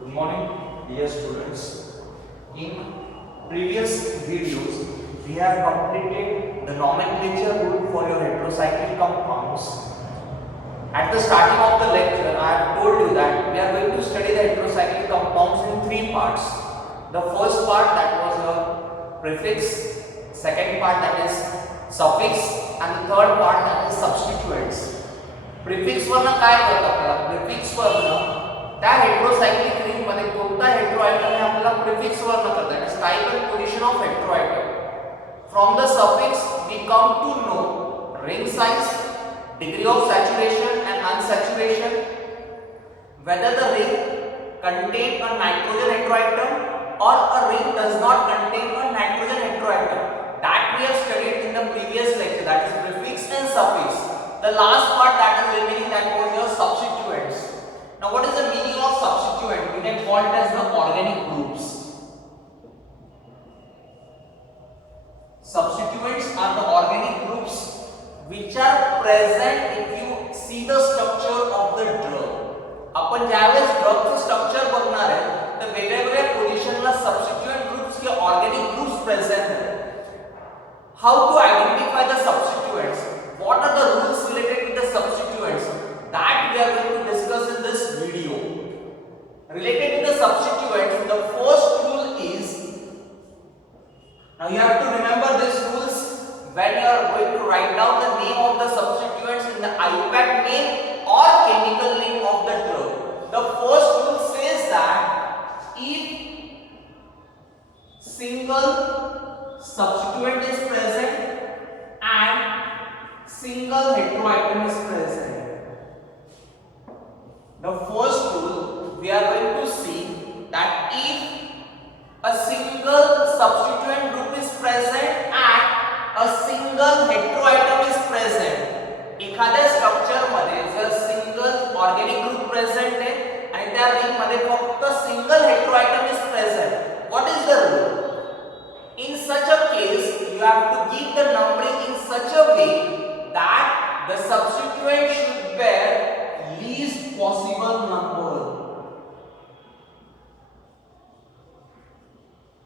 Good morning, dear students. In previous videos, we have completed the nomenclature rule for your heterocyclic compounds. At the starting of the lecture, I have told you that we are going to study the heterocyclic compounds in three parts. The first part, that was a prefix, second part, that is suffix, and the third part, that is substituents. Prefix वरनं काय करत आपल्याला prefix वरनं त्या हेटेरोसायक्लिक ring मध्ये कोणता hetero item आहे आपल्याला प्रिफिक्स वरनं करता येईल. Type and position of hetero item. From the suffix we come to know ring size, degree of saturation and unsaturation, whether the ring contain a nitrogen heteroatom or a ring does not contain a nitrogen heteroatom. That we have studied in the previous lecture, that is prefix and suffix. The last part that is remaining, that was your substituents. Now what is the meaning of substituent? We can call it as the organic groups. Substituents are the organic groups which are present if you see the structure of the drug. आपण ज्यावेळेस ड्रगचं structure बघणार आहे तर वेगवेगळ्या पोझिशनला substituent groups किंवा organic groups present आहेत. How to identify the substituents? What are the rules related with the substituents? That we are going to discuss in this video. Related to the substituents, the first rule is, now you have to remember these rules when you are going to write down the name of the substituents in the IUPAC name or chemical name of the drug. The first rule says that if single substituent is present and single heteroatom is present. The first rule we are going to see that if a single substituent group is present and a single heteroatom is present, एखाद्या structure मध्ये जर single organic group present आहे आणि त्या ring मध्ये फक्त single heteroatom is present, what is the rule? In such a case, you have to give the numbering in such a way that the substituent should bear least possible number.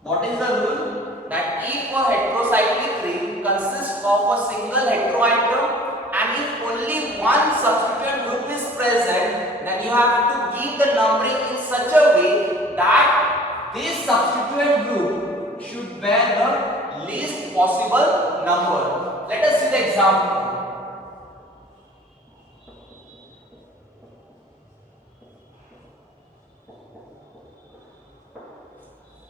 What is the rule? That if a heterocyclic ring consists of a single heteroatom and if only one substituent group is present, then you have to give the numbering in such a way that this substituent group should bear the least possible number. Let us see the example.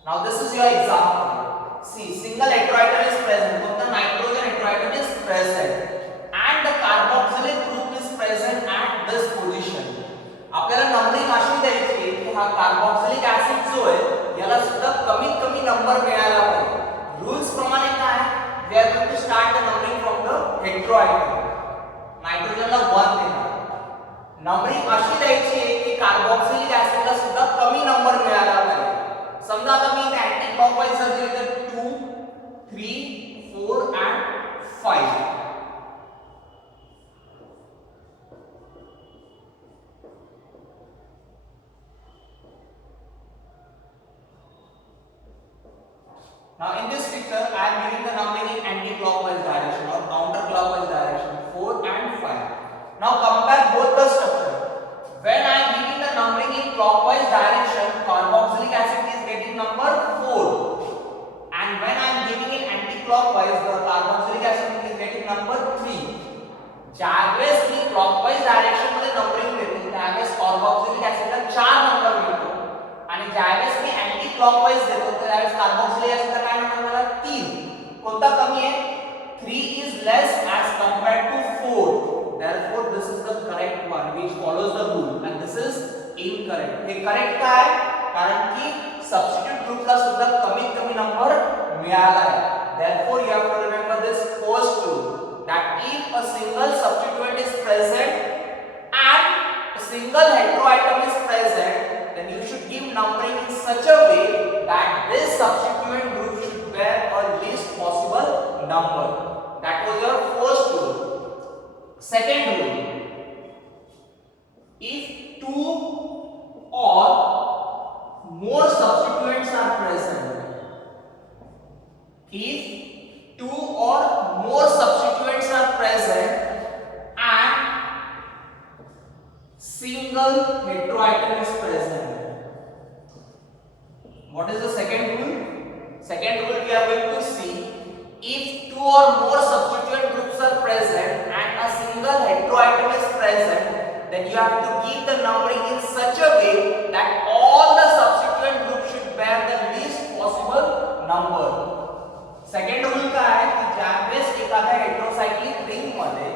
Now this is your example. See, single heteroatom is present, both the nitrogen heteroatom is present and the carboxylic group is present at this position. आपल्याला numbering अशी द्यायची आहे की हा carboxylic acid जो आहे याला सुद्धा कमीत कमी नंबर मिळाला पाहिजे. रूल्स प्रमाणे काय आहे? We are going to start the numbering from the heteroatom. नायट्रोजनला 1 देणार. नंबरिंग अशी द्यायची आहे की कार्बोक्सिलिक ऍसिडला सुद्धा कमी नंबर मिळाला पाहिजे. समजा आता मी इथे अँटी क्लॉकवाइज जर गेले तर 2 3 4 and 5. Now in this picture I am giving the numbering in anti-clockwise direction or counter-clockwise direction, 4 and 5. Now compare both the structure. When I am giving the numbering in clockwise direction, carboxylic acid is getting number 4, and when I am giving it anti-clockwise, the carboxylic acid is getting number 3. ज्यावेळेस मी clockwise direction मध्ये numbering देतो त्यावेळेस carboxylic acid ला 4 number मिळतो आणि ज्यावेळेस मी anti clockwise देतो त्यावेळेस carboxylic ऍसिडचा काय नंबर मला 3. कोणता कमी आहे? 3 is less as compared to 4. Therefore this is the correct one which follows the rule and this is incorrect. हे करेक्ट का आहे? कारण की सबस्टिट्यूट ग्रुपला सुद्धा कमीत कमी नंबर मिळाला आहे. Therefore you have to remember this first rule that if a single substituent is present and a single heteroatom is present, then you should give numbering in such a way that this substituent group should bear a least possible number. That was your first rule. Second rule, if 2 or single heteroatom is present. What is the second rule? Second rule we are going to see, if two or more substituent groups are present and a single heteroatom is present, then you have to give the numbering in such a way that all the substituent groups should bear the least possible number. Second rule काय आहे की ज्यावेळेस एखाद्या हेटेरोसायक्लिक ring मध्ये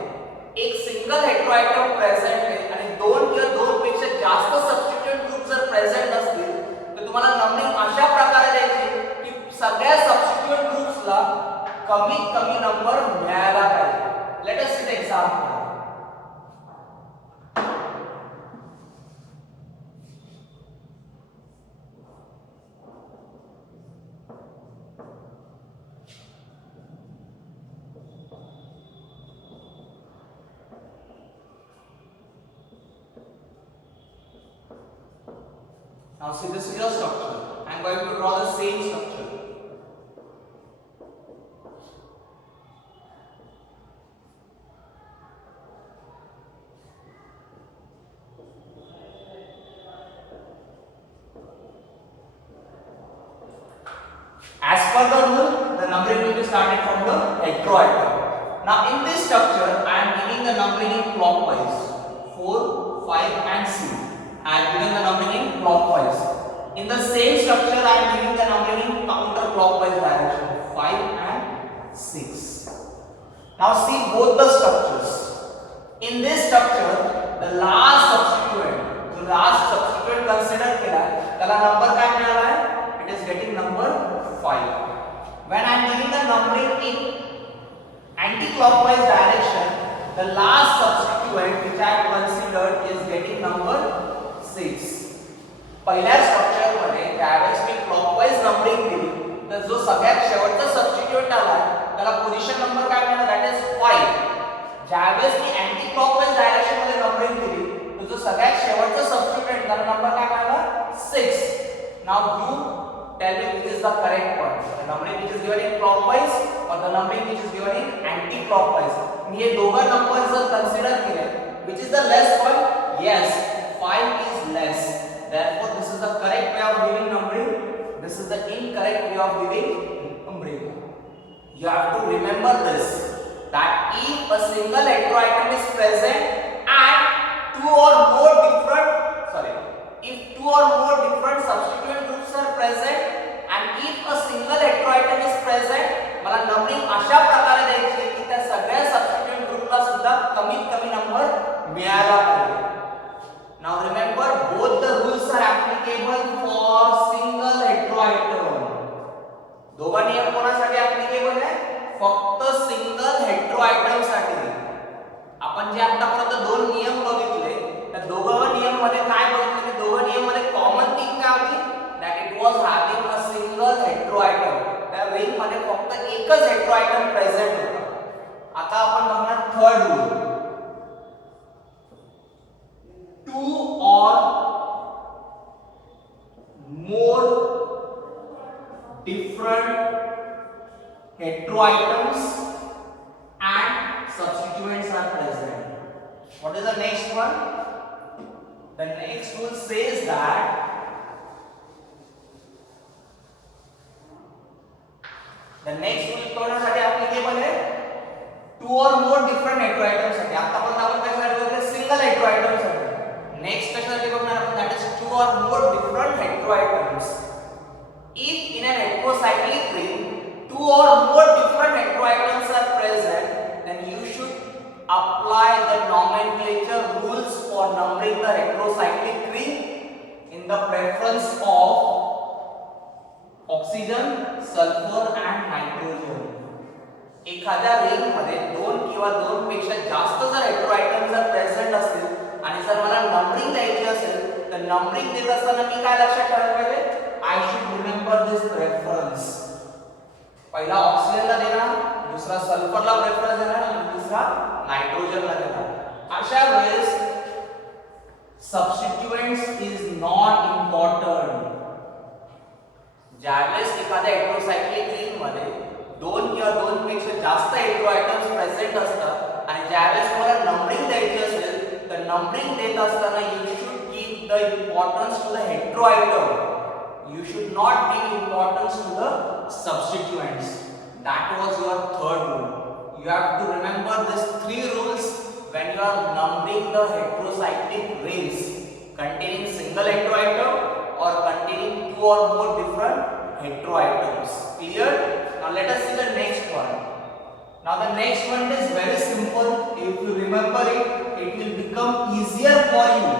एक single हेटेरोआयटम present आहे आणि दोन किंवा दोन पेक्षा जास्त सबस्टिट्यूएंट ग्रुप जर प्रेझेंट असतील तर तुम्हाला नंबरिंग अशा प्रकारे द्यायची की सगळ्या सबस्टिट्यूएंट ग्रुप्सला कमीत कमी नंबर मिळायला पाहिजे. Let us see the example. Now see, this is your structure. I am going to draw the same structure. As per the rule, the numbering will be started from the heteroatom. Now in this structure, I am giving the numbering in clockwise. 4, 5 and 6. I am giving the numbering in clockwise. In the same structure, I am giving the numbering in counterclockwise direction, 5 and 6. Now see both the structures. In this structure, the last substituent consider केला त्याला number काय मिळाला आहे? It is getting number 5. When I am giving the numbering in anti-clockwise direction, the last substituent which I have considered is getting number 6. पहिल्या structure मध्ये ज्यावेळेस मी clockwise numbering दिली तर जो सगळ्यात शेवटचा सबस्टिट्यूएंट आला त्याला पोझिशन नंबर काय मिळाला? That is 5. ज्यावेळेस मी अँटी क्लॉकवाइज डायरेक्शन मध्ये नंबरिंग दिली तर जो सगळ्यात शेवटचा सबस्टिट्यूएंट त्याला नंबर काय मिळाला? 6. Now you tell me which is the correct one, the numbering which is given in clockwise or the numbering which is given in anti clockwise. मी हे दोघं नंबर जर कन्सिडर केले, which is the less one? Yes, 5 is less. Therefore, this is the correct way of giving numbering. This is the incorrect way of giving numbering. You have to remember this, that if a single heteroatom is present and if two or more different substituent groups are present and if a single heteroatom is present, मला numbering अशा प्रकारे द्यायची की त्या सगळ्या substituent groupला सुद्धा कमीत कमी नंबर मिळायला पाहिजे. Now remember, both the rules are applicable for single heteroatom. दोघा नियम कोणासाठी applicable आहे? फक्त सिंगल हेटेरोआयटम साठी. आपण जे आतापर्यंत दोन नियम बघितले त्या दोघा नियम मध्ये काय बघितले की दोघा नियम मध्ये कॉमन थिंग काय होती? That it was having a single heteroatom. त्या रिंग मध्ये फक्त एकच हेटेरोआयटम प्रेझेंट होता. आता आपण बघणार third rule. Two or more different heteroatoms and substituents are present. What is the next one? The next rule says that the next rule कोणासाठी applicable आहे? Two or more different heteroatoms साठी. आता आपण कशासाठी बोलतोय? सिंगल हेटेरोआयटम साठी. Next कशासाठी बघणार आपण? That is two or more different heteroatoms. If in an heterocyclic ring two or more different heteroatoms are present, then you should apply the nomenclature rules for numbering the heterocyclic ring in the preference of oxygen, sulfur and nitrogen. एखाद्या ring मध्ये दोन किंवा दोन पेक्षा जास्त जर हेटेरोआयटम जर present असतील आणि जर मला नंबरिंग द्यायची असेल तर नंबरिंग देत असताना मी काय लक्षात ठेवायला पाहिजे? I should remember this preference. पहिला ऑक्सिजनला देणार, दुसरा सल्फरला प्रेफरन्स देणार आणि तिसरा नायट्रोजनला देणार. अशा वेळेस सबस्टिट्युएंट्स इज नॉट इम्पॉर्टंट. ज्यावेळेस एखाद्या हेटेरोसायक्लिक रिंग मध्ये दोन किंवा दोन पेक्षा जास्त हेटेरोआयटम्स प्रेझेंट असतात आणि ज्यावेळेस तुम्हाला नंबरिंग द्यायची असेल तर numbering देत असताना you should give the importance to the hetero item. You should not give importance to the substituents. That was your third rule. You have to remember these three rules when you are numbering the heterocyclic rings containing single hetero item or containing two or more different hetero items. Clear? Now let us see the next one. Now the next one is very simple. If you remember it, it will become easier for you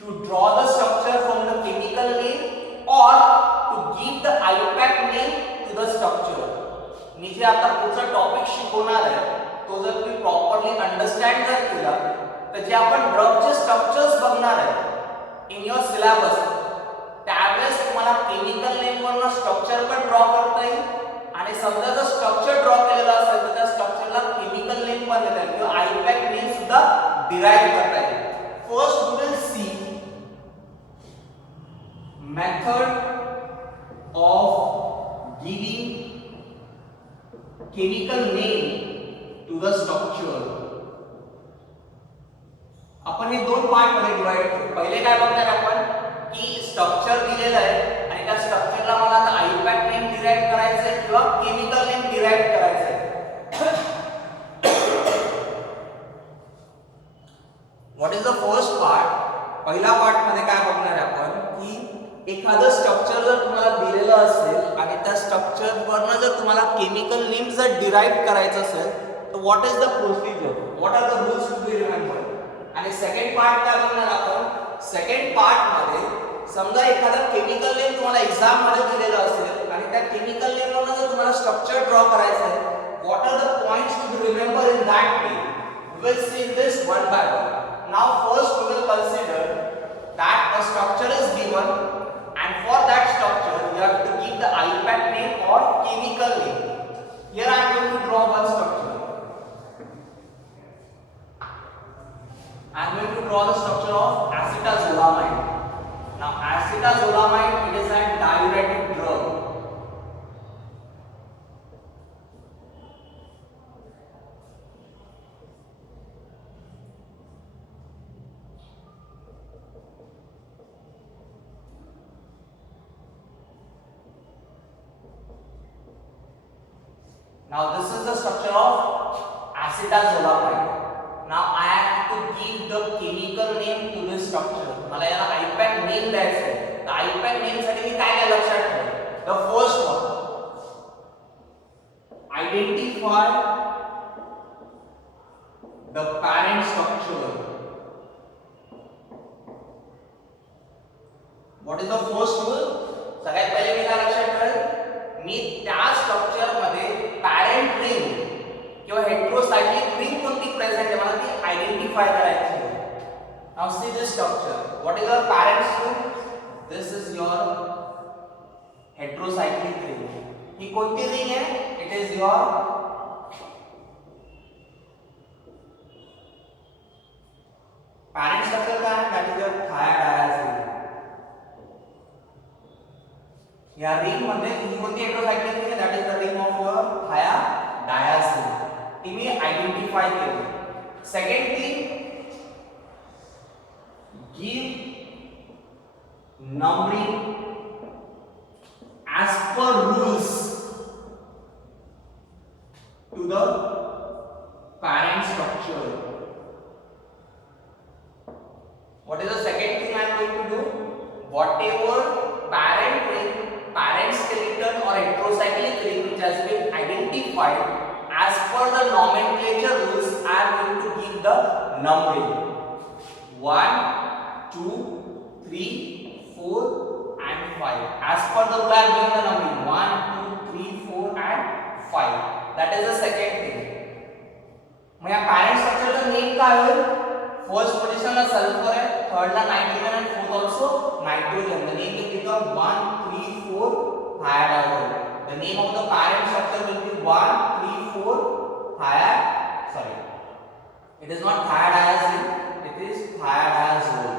to draw the structure from the chemical name or to give the IUPAC name to the structure. मी जे आता पुढचा topic शिकवणार आहे तो जर तुम्ही properly understand जर केला तर जे आपण ड्रगचे स्ट्रक्चर्स बघणार आहे इन युअर सिलेबस त्यावेळेस तुम्हाला केमिकल नेम वरनं स्ट्रक्चर पण ड्रॉ करता येईल आणि समजा जर स्ट्रक्चर ड्रॉ केलेला असेल तर त्या स्ट्रक्चरला केमिकल नेम पण देता येईल किंवा आयपॅक नेम सुद्धा डिराइव करता येईल. First we will see method of giving chemical name to the structure. आपण हे दोन पार्ट मध्ये डिवाइड करू. पहिले काय बघणार आपण की स्ट्रक्चर दिलेलं आहे आणि त्या स्ट्रक्चरला मला आता आयपॅक नेम डिराइव करायचं आहे किंवा केमिकल नेम डिराइव करायचं आहे. What is the first part? पहिला पार्ट मध्ये काय बघणार आहे आपण की एखादं स्ट्रक्चर जर तुम्हाला दिलेलं असेल आणि त्या स्ट्रक्चर वरनं जर तुम्हाला केमिकल नेम जर डिराइव करायचं असेल तर what is the procedure, what are the rules to be remembered. आणि सेकंड पार्ट काय बघणार आपण? सेकंड पार्ट मध्ये समजा एखादा केमिकल नेम तुम्हाला एक्झाम मध्ये दिलेलं असेल आणि त्या केमिकल नेम वरनं जर तुम्हाला स्ट्रक्चर ड्रॉ करायचं आहे, what are the points to be remember in that way? We will see this one by one. Now first we will consider that a structure is given and for that structure you have to give the IUPAC name or chemical name. Here I am going to draw one structure. I am going to draw the structure of acetazolamide. Now acetazolamide, it is a diuretic drug. Now this is the structure of acetazolamide. Now I have to give the chemical name to this structure. मला याला IUPAC name द्यायचं आहे. तर IUPAC name साठी मी काय लक्षात ठेवा? The first one, identify the parent structure. What is the first rule? सगळ्यात पहिले मी काय लक्षात ठेवेल? मी त्या स्ट्रक्चर मध्ये पॅरेंट रिंग किंवा हेटेरोसायक्लिक रिंग कोणती प्रेझेंट आहे मला ती आयडेंटिफाय करायची आहे. Now see this structure. What is your parent ring? This is your heterocyclic ring. ही कोणती रिंग आहे? It is your parent structure काय आहे? That is your thiadiazine. या रिंग मध्ये ही कोणती हेटेरोसायक्लिक रिंग आहे? That is the ring of your thiadiazine. ती मी आयडेंटिफाय केली. Second thing, give numbering as per rules to the parent structure. What is the second thing I am going to do? Whatever parent ring, parent skeleton or heterocyclic ring which has been identified as per the nomenclature rules, I am going to give the numbering 1, 2, 3, 4 and 5. As per the rule I am giving the numbering 1, 2, 3, 4 and 5. That is the second thing. मग या parent structure चा name काय होईल? First position ला sulfur है, third La nitrogen and fourth also nitrogen. The name will become 1, 3, 4 thiazole. The name of the parent structure will be 1, 3, 4 sorry. It is not thiazine, it is thiazole.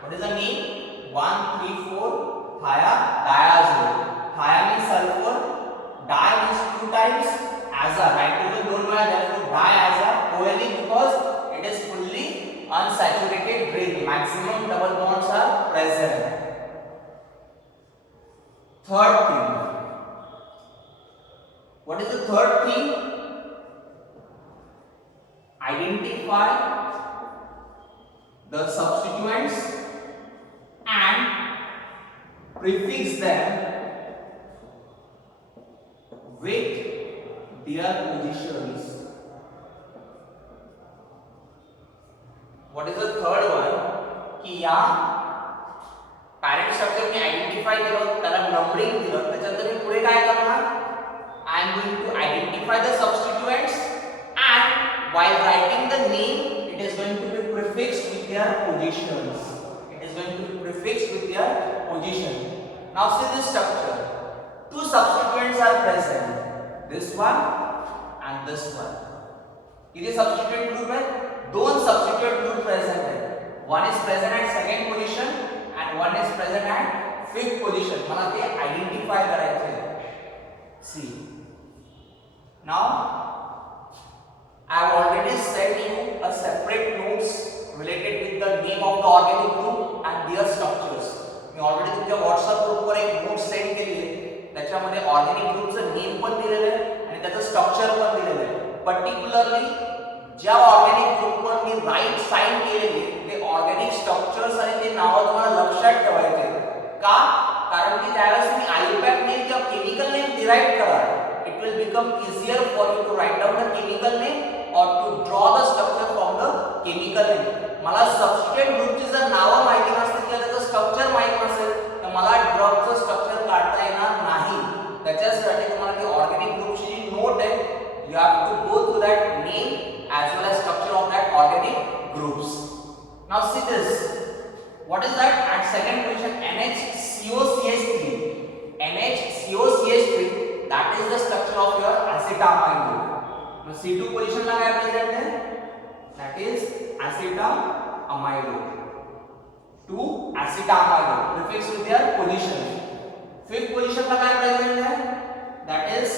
What is the name? 1, 3, 4 thiazole. Thia means sulfur, di means 2 times aza, nitrogen don't matter, therefore di unsaturated ring, maximum double bonds are present. Third thing, what is the third thing? Identify the substituents and prefix them with their positions. What is the third one? कि या parent structure मी identify केलं, त्याला numbering दिलं, त्याच्यानंतर मी पुढे काय करणार? I am going to identify the substituents and while writing the name it is going to be prefixed with their positions. It is going to be prefixed with their position. Now see this structure. Two substituents are present. This one and this one. किती substituent group है? दोन substituent group present है. One is present at second position and one is present at fifth position. मला ते identify करायचे आहे. See. Now I have already sent you a separate notes related with the name of the organic group and their structures. Me already तुमच्या WhatsApp ग्रुपवर एक note send केली आहे. त्याच्यामध्ये ऑर्गॅनिक ग्रुपचं नेम पण दिलेलं आहे आणि त्याचं स्ट्रक्चर पण दिलेलं आहे. पर्टिक्युलरली ज्या ऑर्गॅनिक ग्रुपवर मी राईट साइन केलेले ते ऑर्गॅनिक स्ट्रक्चर्स आणि ते नाव तुम्हाला लक्षात ठेवायचे. का? कारण की ज्यावेळेस तुम्ही आयपॅक नेम किंवा केमिकल नेम डिराइव्ह कराल, it will become easier for you to write down the chemical name or to draw the structure from the chemical name. मला सबस्टिट्यूएंट ग्रुपची जर नाव माहिती नसतील किंवा त्याचं स्ट्रक्चर माहित नसेल तर मला ड्रगचं स्ट्रक्चर काढता येणार नाही. त्याच्यासाठी तुम्हाला ती ऑर्गॅनिक ग्रुपची जी नोट आहे, you have to go through that name as well as structure of that organic groups. Now see this. What is that? At second position NHCOCH3. NHCOCH3, that is the structure of your acetamide group. Now C2 position ला काय present है? That is acetamide group. 2 acetamide group prefix with their position. Fifth position ला काय present है? That is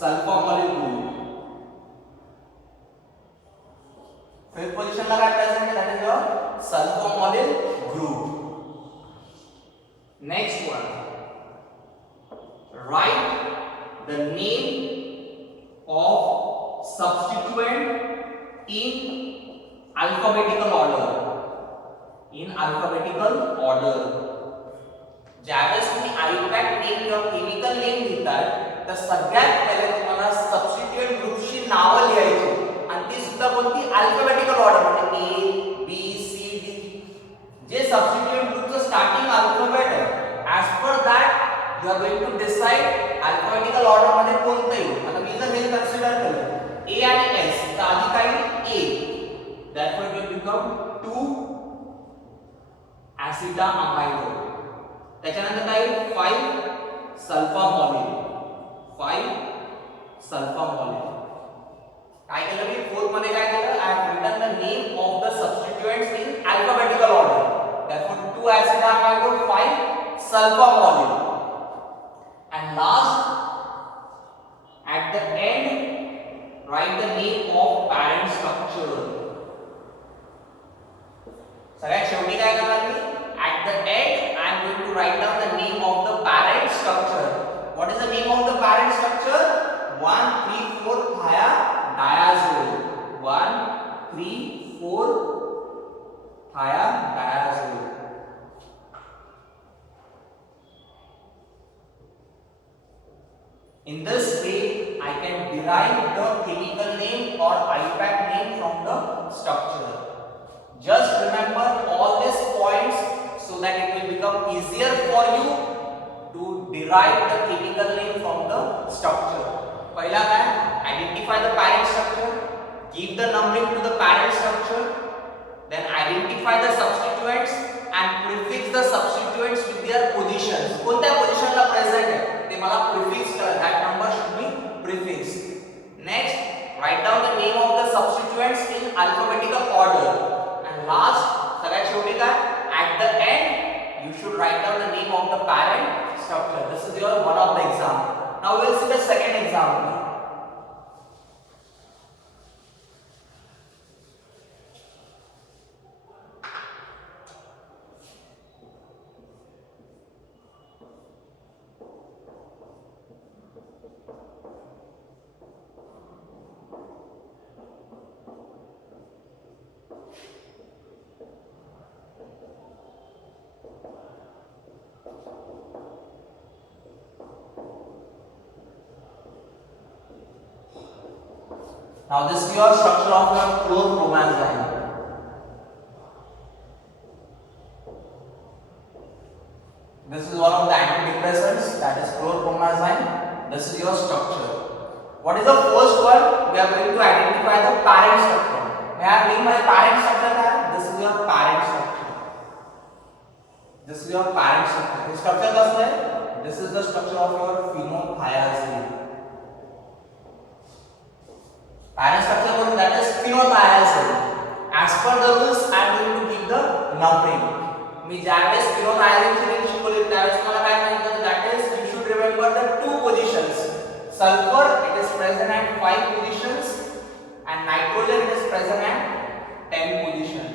sulfamyl group. Fifth position ला काय present है? That is your sulfamyl group. Next one. Write the name of substituent in alphabetical order. In alphabetical order. ज्यावेळेस तुम्ही आयपॅक name किंवा chemical name लिहिताय तर सगळ्यात पहिले तुम्हाला सबस्टिट्यूएंट ग्रुपची नावं लिहायची आणि ती सुद्धा कोणती अल्फाबेटिकल ऑर्डर म्हणजे A B C D. जे सबस्टिट्यूएंट ग्रुपचं स्टार्टिंग अल्फाबेट आहे as per that you are going to decide alphabetical order मध्ये कोणतं येईल. आता मी जर हे कन्सिडर केलं A आणि S तर आधी काय A, therefore it will become 2 acetamide. त्याच्यानंतर काय 5 sulfamyl. 5 sulfamyl. काय केलं मी फोर्थ मध्ये काय केलं? I have written the name of the substituents in alphabetical order. Therefore 2 acetamide, 5 sulfamyl. And last, at the end, write the name of parent structure. सगळ्यात शेवटी काय करणार मी? At the end, I am going to write down the name of the parent structure. What is the name of the parent structure? 1,3,4 thiadiazole. 1,3,4 thiadiazole. In this way, I can derive the chemical name or IUPAC name from the structure. Just remember all these points so that it will become easier for you to derive the chemical name from the structure. Pahila काय? Identify the parent structure, give the numbering to the parent structure, then identify the substituents and prefix the substituents with their positions. कोणत्या पोझिशनला present आहे ते मला prefix करा. That number should be prefixed. Next, write down the name of the substituents in alphabetical order. And last, सगळ्यात शेवटी काय? At the end, you should write down the name of the parent structure. This is your one of the example. Now we will see the second example. Now this is your structure of your chlorpromazine. This is one of the antidepressants, that is chlorpromazine. This is your structure. What is the first one? We are going to identify the parent structure. May I name my parent structure? This is your parent structure. This is your parent structure. This structure does that? This is the structure of your phenothiazine. Parent structure, that is phenothiazine. As per the rules, I am going to give the numbering. मी ज्यावेळेस phenothiazine ची शिकवली त्यावेळेस मला काय सांगितलं, that is you should remember the two positions. Sulfur, it is present at 5 positions, and nitrogen, it is present at 10 position.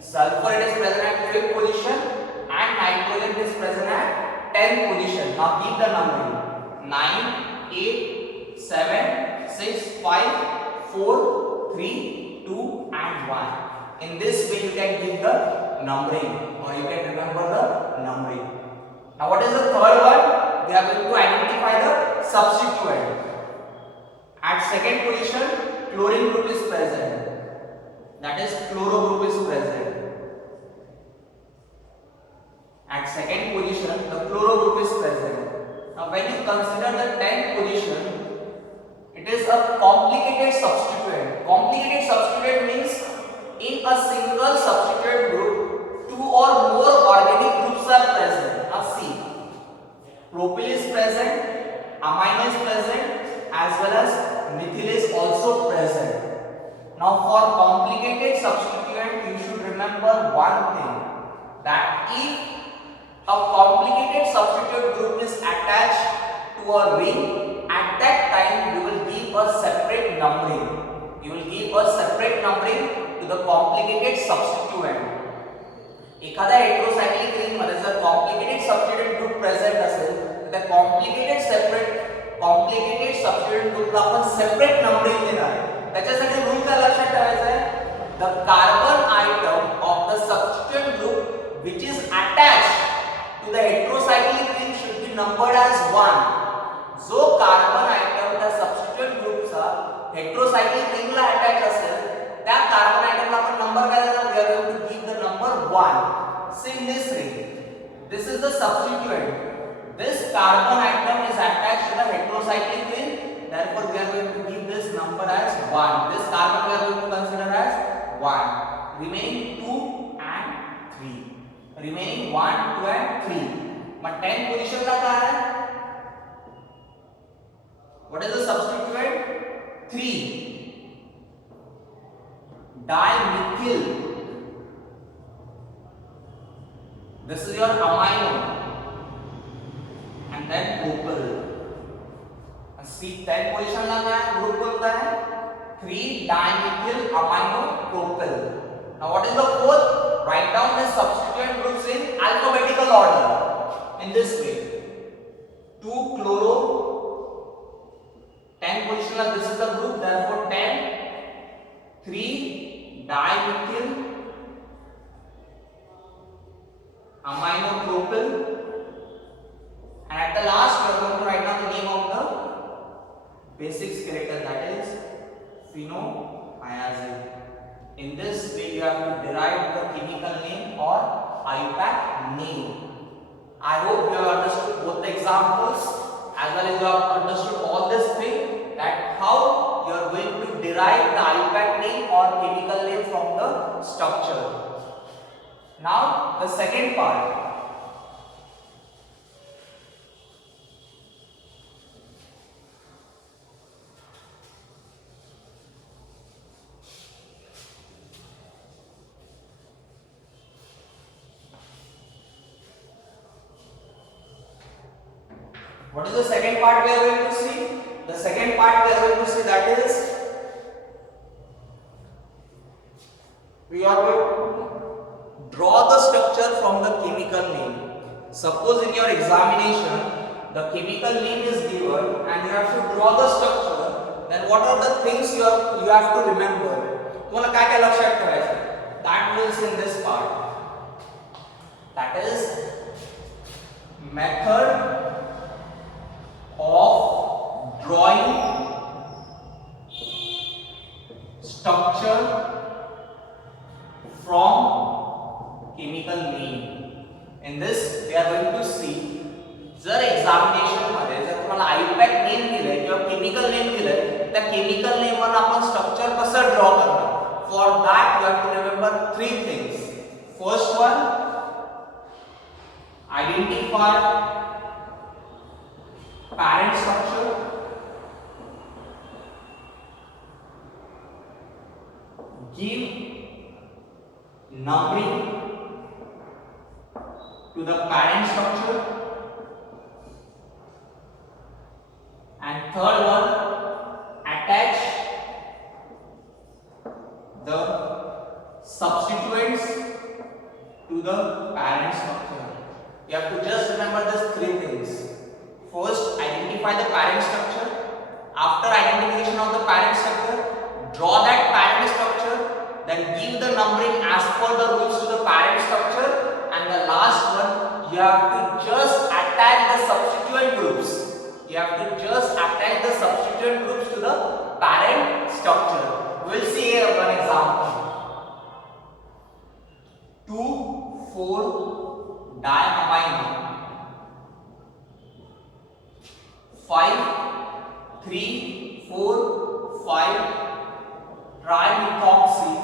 Sulfur, it is present at 5th position, and nitrogen, it is present at 10th position. Now give the numbering: 9, 8, 7, 6, 5, 4, 3, 2, and 1. In this way, you can give the numbering, or you can remember the numbering. Now, what is the third one? We are going to identify the substituent. At second position, chlorine group is present. That is, chloro group is present. At second position, the chloro group is present. Now, when you consider the 10th position, it is a complicated substituent. Complicated substituent means in a single substituent group, 2 or more organic groups are present. Now see, propyl is present, amine is present, as well as methyl is also present. Now for complicated substituent, you should remember one thing, that if a complicated substituent group is attached to a ring, at that time you will give a separate numbering. You will give a separate numbering to the complicated substituent. एखाद्या heterocyclic ring मध्ये जर complicated substituent group present असेल तर त्या complicated substituent group ला आपण separate numbering देणार. त्याच्यासाठी rule काय लक्षात ठेवायचा आहे? The carbon atom of the substituent group which is attached to the heterocyclic ring should be numbered as 1. जो कार्बन आयटम त्या सबस्टिट्यूएंट ग्रुपचा हेटेरोसायक्लिक रिंगला अटॅच असेल त्या कार्बन आयटमला आपण नंबर काय देणार? We are going to give the number 1. See in this ring, this is the substituent. This carbon atom is attached to the heterocyclic ring, therefore we are going to give this number as 1. This carbon we are going to consider as 1. Remaining 2 and 3. Remaining 1, 2 and 3. Mug 10 position ला काय आहे? What is the substituent? 3. Dimethyl. This is your amino. And then propyl. See 10 position लगा है, group बोलता है 3 dimethyl amino propyl. Now what is the fourth? Write down the substituent groups in alphabetical order. In this way, 2 chloro. 10 position, this is the group, therefore 10, 3 dimethyl amino propyl, and at the last we are going to write down the name of the basic skeleton, that is phenothiazine. In this way you have to derive the chemical name or IUPAC name. I hope you have understood both the examples as well as you have understood all this thing, that how you are going to derive the IUPAC name or chemical name from the structure. Now the second part. What is the second part we are going to see? The second part we are going to see, that is we are going to draw the structure from the chemical name. Suppose in your examination the chemical name is given and you have to draw the structure, then what are the things you have to remember? तुम्हाला काय काय लक्षात ठेवायचं? That is in this part. That is method of drawing from chemical name. In this we are going to see, जर examination मध्ये जर तुम्हाला आयपॅक name दिले किंवा केमिकल नेम दिले, त्या केमिकल नेम वर आपण स्ट्रक्चर कसं ड्रॉ करणार. For that you have to remember three things. First one, identify parent structure, give numbering to the parent structure, and third one, attach the substituents to the parent structure. You have to just remember these three things. First, identify the parent structure. After identification of the parent structure, draw that parent structure, then give the numbering as per the rules to the parent structure, and the last one, you have to just attach the substituent groups. You have to just attach the substituent groups to the parent structure. We will see here one example. 2,4-diamino, 5,3,4,5 trimethoxy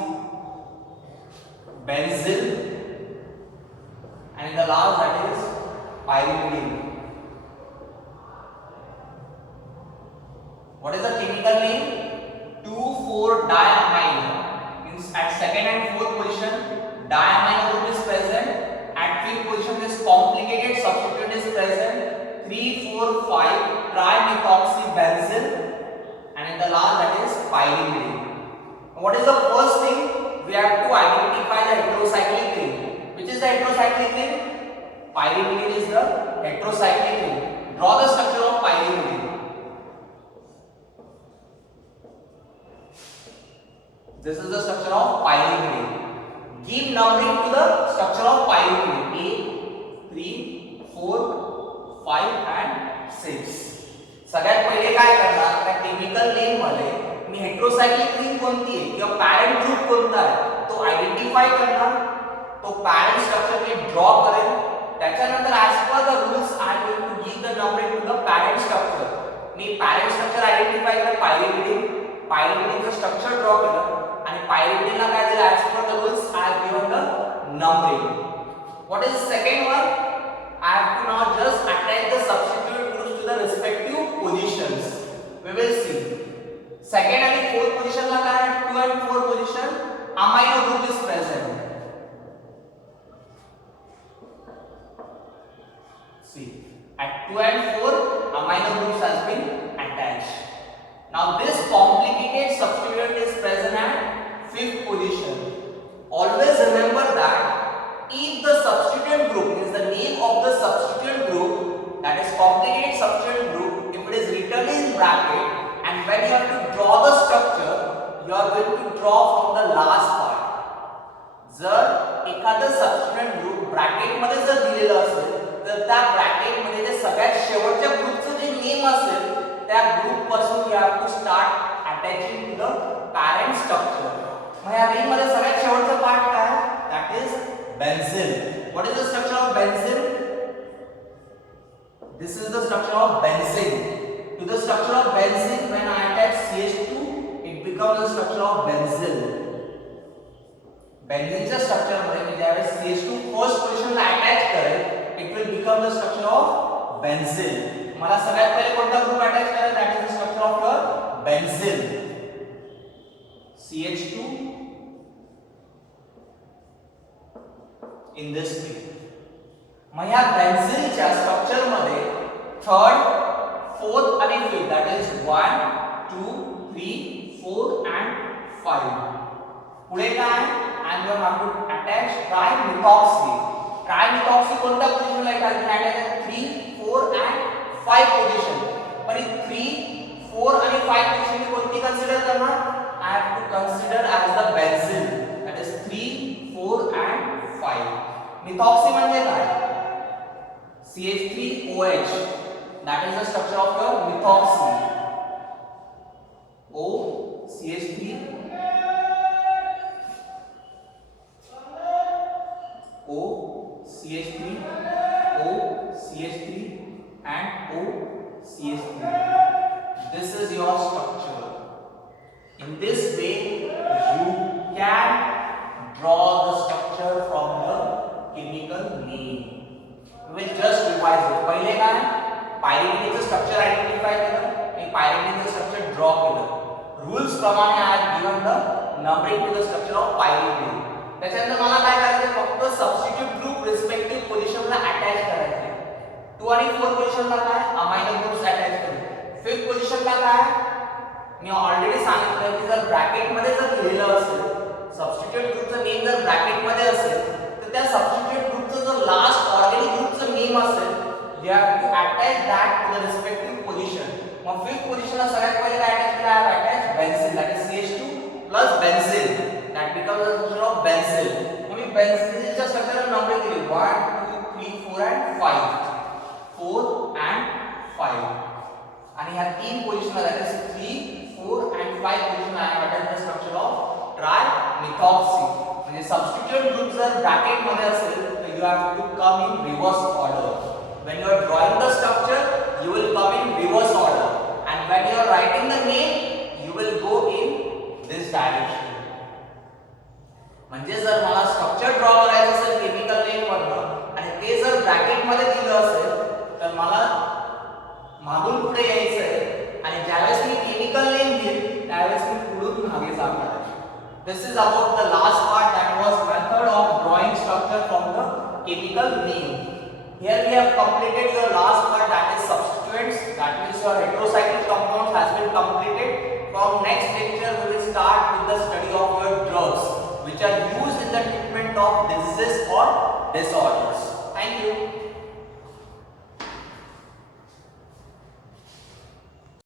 benzyl, and in the last that is pyrimidine. What is the chemical name? 2,4-diamino means at second and fourth position diamino group is present, at fifth position this complicated substituent is present, 3,4,5 trimethoxy benzyl, and in the last that is pyrimidine. What is the first thing? We have to identify the heterocyclic ring. Which is the heterocyclic ring? Pyrimidine is the heterocyclic ring. Draw the structure of pyrimidine. This is the structure of pyrimidine. Give numbering to the structure of pyrimidine. A, 3, 4, 5 and 6. सगळ्यात पहिले काय करणार, त्या chemical name मध्ये मी हेटेरोसायक्लिक ring कोणती आहे किंवा parent group कोणता आहे तो आयडेंटिफाय करणार, तो पॅरेंट स्ट्रक्चर मी ड्रॉ करेन, त्याच्यानंतर as per the rules I am going to give the numbering to the parent structure. मी पॅरेंट स्ट्रक्चर आयडेंटिफाय केलं, पायरिमिडीनचं स्ट्रक्चर ड्रॉ केलं, आणि पायरिमिडीनला काय दिलं, as per the rules I have given the numbering. What is second one? I have to now just attach the substituent groups to the respective positions. We will see. Second and fourth position la kya hai? 2 and 4 position amino group is present. See, at 2 and 4 amino groups has been attached. Now this complicated substituent is present at fifth position. Always remember that if the substituent group is the name of the substituent group, that is complicated substituent group, if it is written in bracket, and when you have to draw the structure, you are going to draw from the last part. जर एखादा substituent group bracket मध्ये जर दिलेला असेल तर त्या bracket मध्ये जे सगळ्यात शेवटच्या ग्रुपचं जे नेम असेल त्या ग्रुप पासून you have to start attaching to the parent structure. मग या रिंग मध्ये सगळ्यात शेवटचा पार्ट काय? That is benzyl. What is the structure of benzyl? This is the structure of benzyl. To the structure of benzyl, when I attach CH2, it becomes the structure of benzyl. Benzylच्या structure मध्ये मी ज्यावेळेस CH2 first पोझिशनला attach करेल, it will become the structure of benzyl. मला सगळ्यात पहिले कोणता group attach करायचा? That is the structure of your benzyl. CH2 in this way. मग या बेन्झिलच्या स्ट्रक्चर मध्ये थर्ड, फोर्थ आणि फिफ्थ, that is 1, 2, 3, 4 and 5. पुढे काय? I am going to attach trimethoxy. Trimethoxy कोणत्या पोझिशनला अटॅच? 3, 4 and 5 position. पण 3, 4 आणि 5 पोझिशन मी कोणती कन्सिडर करणार? I have to consider as the benzyl, that is 3, 4 and 5. Methoxy म्हणजे काय? CH3OH, that is the structure of your methoxy. O CH3 OCH3, OCH3 and OCH3. This is your structure. In this way, you can draw the structure from the chemical name. We will just revise it. पहिले काय pyrimidine structure identify केलं आणि pyrimidine structure draw केलं. Rules प्रमाणे I have given the numbering to the structure of pyrimidine. त्याच्यानंतर मला काय करायचं फक्त सबस्टिट्यूट ग्रुप रिस्पेक्टिव्ह पोझिशनला अटॅच करायचे. 2 आणि 4 पोझिशनला काय अमायनो ग्रुप्स अटॅच करायचे. 5th पोझिशनला काय मी ऑलरेडी सांगितलं की जर ब्रॅकेट मध्ये जर लिहिलं असेल सबस्टिट्यूट ग्रुपचं नेम जर ब्रॅकेट मध्ये असेल तर त्या सबस्टिट्यूट ग्रुपचं जो लास्ट ऑर्गॅनिक ग्रुपचं नेम असेल you have to attach that to the respective position. Mug 5th पोझिशनला सगळ्यात पहिले काय अटॅच केलं आहे attach benzene that is CH2 plus benzene that becomes the structure of benzene. मग मी बेन्झीनच्या स्ट्रक्चरल नंबरिंग केली 1 2 3 4 and 5 4 and 5 आणि ह्या 3 पोझिशनला that is 3 4 and 5 पोझिशनला I have attached the structure of trimethoxy. म्हणजे सबस्टिट्यूट ग्रुप जर ब्रॅकेट मध्ये असेल तर you have to come in reverse order. When you are drawing the structure you will come in reverse order and when you are writing the name you will go in this direction. म्हणजे जर मला structure draw करायचं असेल chemical name वरनं आणि ते जर bracket मध्ये दिलं असेल तर मला मागून पुढे यायचं आहे आणि ज्यावेळेस मी केमिकल नेम घेईन त्यावेळेस मी पुढून मागे जाणार आहे. This is about the last part, that was method of drawing structure from the chemical name. Here we have completed your last part, that is substituents, that means your heterocyclic compounds has been completed. From next lecture we will start with the study of your drugs which are used in the treatment of diseases or disorders. Thank you.